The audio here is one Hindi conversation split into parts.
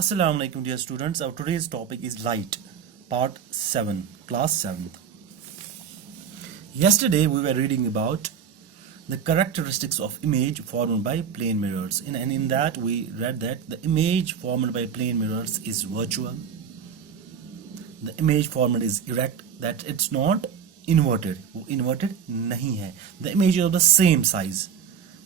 Assalamu alaikum dear students. Our today's topic is light, part 7, class 7th. Yesterday we were reading about the characteristics of image formed by plane mirrors. In that we read that the image formed by plane mirrors is virtual. The image formed is erect, that it's not inverted. वो inverted नहीं है. The image is of the same size.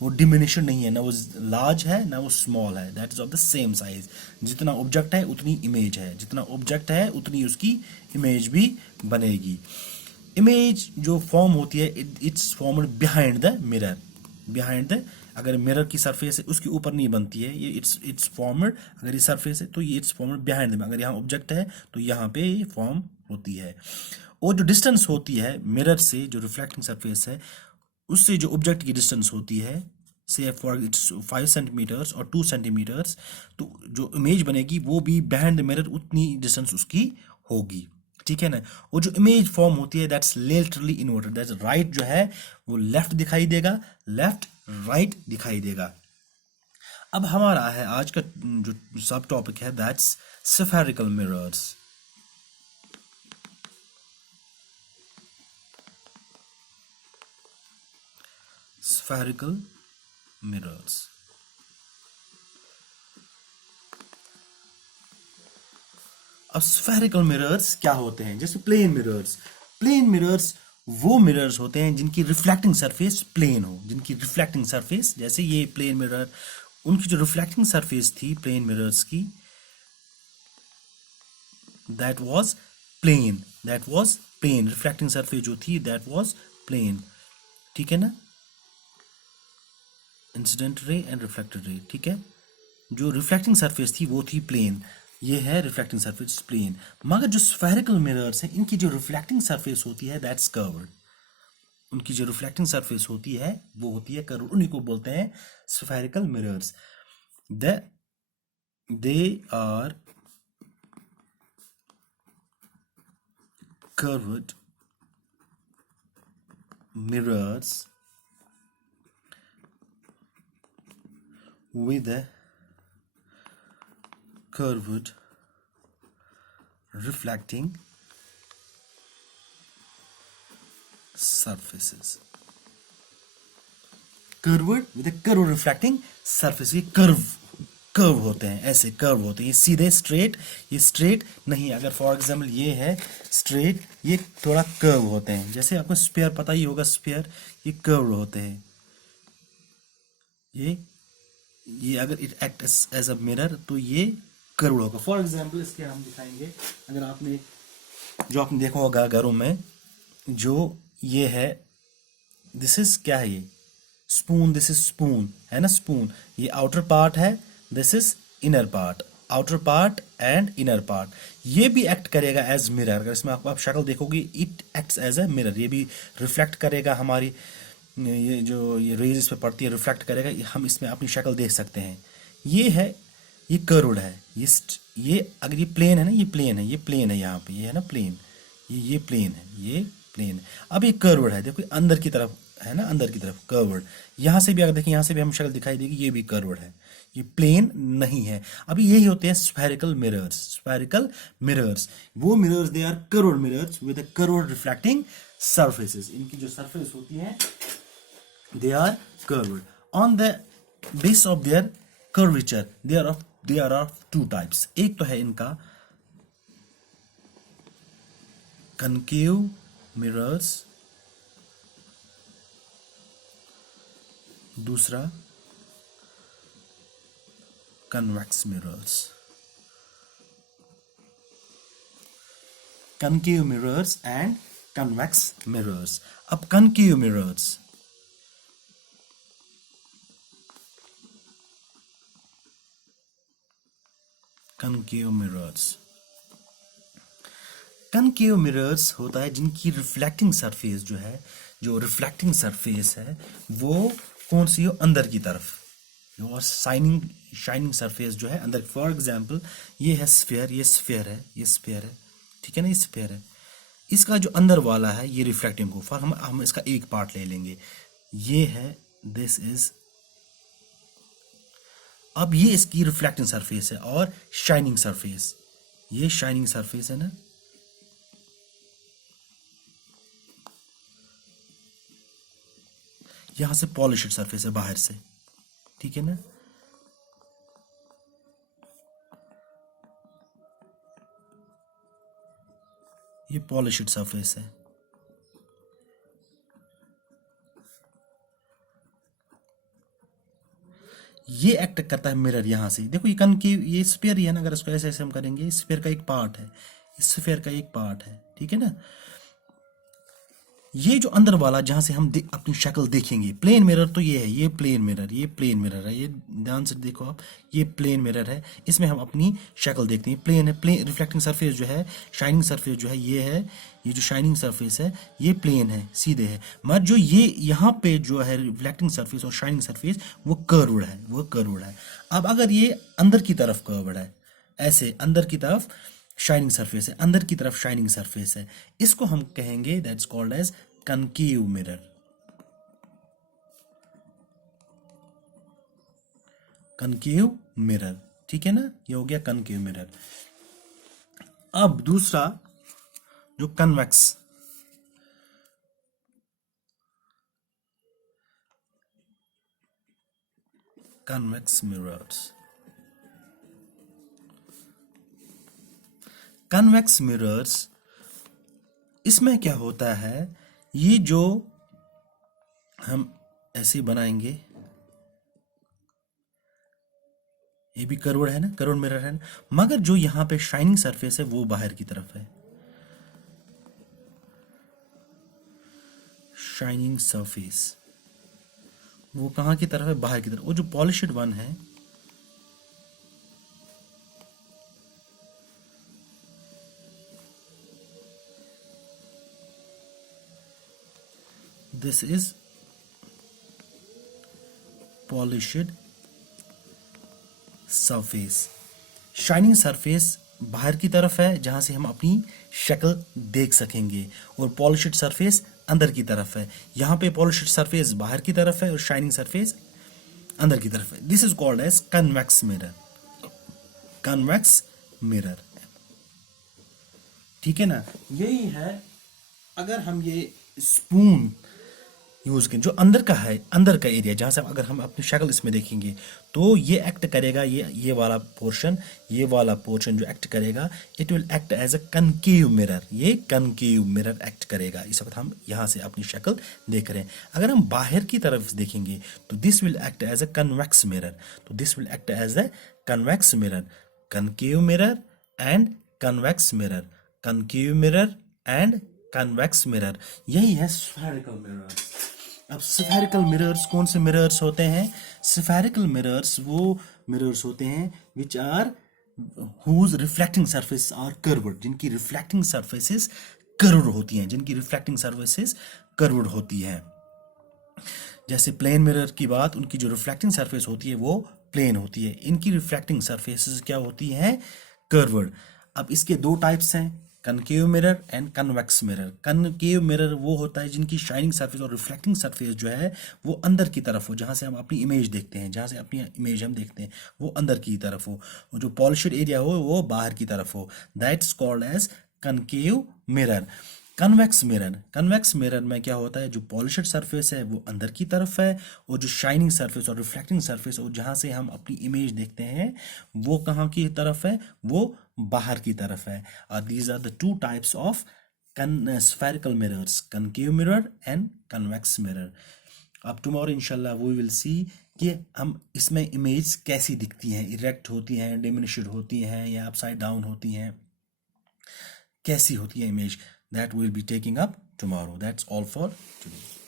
वो डिमिनिशन नहीं है, ना वो लार्ज है ना वो स्मॉल है. That is of the same size. जितना ऑब्जेक्ट है उतनी इमेज है, जितना ऑब्जेक्ट है उतनी उसकी इमेज भी बनेगी. इमेज जो फॉर्म होती है it's formed behind the mirror. Behind the, अगर मिरर की सरफेस है उसके ऊपर नहीं बनती है ये. इट्स फॉर्म्ड, अगर ये सरफेस है तो ये इट्स फॉर्म्ड बिहाइंड द. अगर यहाँ ऑब्जेक्ट है तो यहाँ पे ये फॉर्म होती है. और जो डिस्टेंस होती है मिरर से, जो रिफ्लेक्टिंग सरफेस है उससे जो ऑब्जेक्ट की डिस्टेंस होती है, से फॉर इट्स 5 सेंटीमीटर्स और 2 सेंटीमीटर्स, तो जो इमेज बनेगी वो भी बिहाइंड द मिरर उतनी डिस्टेंस उसकी होगी. ठीक है ना. और जो इमेज फॉर्म होती है that's literally inverted. That's right जो है वो लेफ्ट दिखाई देगा, लेफ्ट राइट दिखाई देगा. अब हमारा है आज का जो सब टॉपिक है that's spherical mirrors. Spherical mirrors. अब spherical mirrors क्या होते हैं? जैसे plane mirrors. Plane mirrors वो mirrors होते हैं जिनकी reflecting surface plane हो, जिनकी reflecting surface, जैसे ये plane mirror, उनकी जो reflecting surface थी plane mirrors की, that was plane. That was plane. Reflecting surface जो थी that was plane. ठीक है ना. Incident ray and reflected ray. ठीक है. जो रिफ्लेक्टिंग सरफेस थी वो थी प्लेन. ये है रिफ्लेक्टिंग सरफेस प्लेन. मगर जो स्फेरिकल मिरर्स हैं इनकी जो रिफ्लेक्टिंग सरफेस होती है दैट्स कर्व्ड. उनकी जो रिफ्लेक्टिंग सरफेस होती है वो होती है कर्व्ड. उन्हीं को बोलते हैं spherical mirrors. They are curved mirrors with a curved reflecting surfaces. Curved with a curved reflecting surface. ये कर्व होते हैं, ऐसे कर्व होते हैं. ये सीधे स्ट्रेट, ये स्ट्रेट नहीं. अगर फॉर एग्जाम्पल ये है स्ट्रेट, ये थोड़ा कर्व होते हैं. जैसे आपको स्फीयर पता ही होगा, स्फीयर ये कर्व होते हैं. ये अगर it act as a mirror तो ये कर्व होगा. फॉर एग्जाम्पल इसके हम दिखाएंगे. अगर आपने देखा होगा घरों में, जो ये है, दिस इज क्या है, ये स्पून. दिस इज स्पून है ना, स्पून. ये आउटर पार्ट है, this is inner part. Outer part and inner part. ये भी एक्ट करेगा एज मिरर. अगर इसमें आप शक्ल देखोगे it acts as a mirror. ये भी रिफ्लेक्ट करेगा हमारी, ये जो ये रेज इस पे पड़ती है रिफ्लेक्ट करेगा. हम इसमें अपनी शक्ल देख सकते हैं. ये है, ये कर्व्ड है. ये अगर ये प्लेन है ना, ये प्लेन है, ये प्लेन है यहाँ पे, ये है ना प्लेन, ये प्लेन है, ये प्लेन है. अब ये कर्व्ड है, देखो अंदर की तरफ है ना, अंदर की तरफ कर्व्ड. यहाँ से भी अगर देखें, यहाँ से भी हम शक्ल दिखाई देगी, ये भी कर्व्ड है, ये प्लेन नहीं है. अभी यही होते हैं स्फेरिकल मिरर्स. स्फेरिकल मिरर्स वो mirrors, they are curved mirrors with a curved reflecting surfaces. इनकी जो सरफेस होती है they are curved. On the base of their curvature they are of two types. एक तो है इनका concave mirrors, दूसरा convex mirrors. Concave mirrors and convex mirrors. अब concave mirrors, concave mirrors. Concave mirrors होता है जिनकी रिफ्लेक्टिंग सरफेस जो है, जो रिफ्लेक्टिंग सरफेस है वो कौन सी हो, अंदर की तरफ. और शाइनिंग सरफेस जो है अंदर. फॉर एग्जांपल ये है स्फीयर, ये स्फीयर है, ये स्फीयर है. ठीक है ना, ये स्फीयर है. इसका जो अंदर वाला है ये रिफ्लेक्टिंग को, फॉर हम इसका एक पार्ट ले लेंगे. ये है, दिस इज अब ये इसकी रिफ्लेक्टिंग सरफेस है और शाइनिंग सरफेस, ये शाइनिंग सरफेस है ना, यहां से पॉलिश्ड सरफेस है बाहर से, ठीक है ना। ये पॉलिश्ड सरफेस है, ये एक्ट करता है मिरर। यहां से देखो ये कनकेव, ये स्फीयर ही है ना, अगर इसको ऐसे ऐसे हम करेंगे, स्फीयर का एक पार्ट है, स्फीयर का एक पार्ट है, ठीक है ना। ये जो अंदर वाला जहां से हम अपनी शक्ल देखेंगे, प्लेन मिरर तो ये है, ये प्लेन मिरर, ये प्लेन मिरर है, ये ध्यान से देखो आप, ये प्लेन मिरर है, इसमें हम अपनी शक्ल देखते हैं। प्लेन है, प्लेन रिफ्लेक्टिंग सरफेस जो है, शाइनिंग सरफेस जो है ये है, ये जो शाइनिंग सरफेस है ये प्लेन है, सीधे है। मगर जो ये यहाँ पे जो है रिफ्लेक्टिंग सरफेस और शाइनिंग सरफेस वो कर्व्ड है, वो कर्व्ड है। अब अगर ये अंदर की तरफ कर्व्ड है, ऐसे अंदर की तरफ शाइनिंग सरफेस है, अंदर की तरफ शाइनिंग सरफेस है, इसको हम कहेंगे that's called as concave mirror, concave mirror, ठीक है ना। ये हो गया कनकेव मिरर। अब दूसरा जो convex, convex mirrors, convex mirrors, इसमें क्या होता है, ये जो हम ऐसे बनाएंगे, ये भी कर्व्ड है ना, कर्व्ड मिरर है ना, मगर जो यहां पे शाइनिंग सरफेस है वो बाहर की तरफ है, शाइनिंग सरफेस वो कहां की तरफ है, बाहर की तरफ। वो जो पॉलिश्ड वन है, this is polished surface, shining surface बाहर की तरफ है जहां से हम अपनी शक्ल देख सकेंगे, और पॉलिश्ड सरफेस अंदर की तरफ है। यहां पे पॉलिश्ड सरफेस बाहर की तरफ है और शाइनिंग सरफेस अंदर की तरफ है। This is called as convex mirror, convex mirror, ठीक है ना। यही है, अगर हम ये स्पून यूज करें, जो अंदर का है, अंदर का एरिया जहां से अगर हम अपनी शक्ल इसमें देखेंगे तो ये एक्ट करेगा, ये वाला पोर्शन, ये वाला पोर्शन जो एक्ट करेगा, it will act as a concave mirror, ये कनकेव मिरर एक्ट करेगा। इस वक्त हम यहां से अपनी शक्ल देख रहे हैं। अगर हम बाहर की तरफ देखेंगे तो this will act as a convex mirror, तो this will act as a convex mirror, concave mirror and convex mirror, concave mirror and convex mirror, यही है स्फेरिकल मिरर। अब स्फेरिकल मिरर्स कौन से मिरर्स होते हैं? स्फेरिकल मिरर्स वो मिरर्स होते हैं which are whose reflecting surface are curved, जिनकी रिफ्लेक्टिंग सरफेसेस कर्व्ड होती हैं, जिनकी रिफ्लेक्टिंग सरफेसेस कर्व्ड होती हैं। जैसे प्लेन मिरर की बात, उनकी जो रिफ्लेक्टिंग सरफेस होती है वो प्लेन होती है, इनकी रिफ्लेक्टिंग सरफेसेस क्या होती हैं? कर्व्ड। अब इसके दो टाइप्स हैं, concave mirror and convex mirror. Concave mirror वो होता है जिनकी शाइनिंग सरफेस और रिफ्लेक्टिंग सरफेस जो है वो अंदर की तरफ हो, जहां से हम अपनी इमेज देखते हैं, जहां से अपनी इमेज हम देखते हैं वो अंदर की तरफ हो, और जो पॉलिश्ड एरिया हो वो बाहर की तरफ हो, that's called as concave mirror. Convex mirror, convex mirror में क्या होता है, जो पॉलिश्ड सरफेस है वो अंदर की तरफ है, और जो शाइनिंग सरफेस और रिफ्लेक्टिंग सरफेस और जहां से हम अपनी इमेज देखते हैं वो कहाँ की तरफ है, वो बाहर की तरफ है। और these are the two types of spherical mirrors, concave mirror and convex mirror. अब टुमारो इंशाल्लाह वी विल सी कि हम इसमें इमेज कैसी दिखती हैं, इरेक्ट होती हैं, डिमिनिश्ड होती हैं, या अपसाइड डाउन होती हैं, कैसी होती है image, that we'll be taking up tomorrow. That's all for today.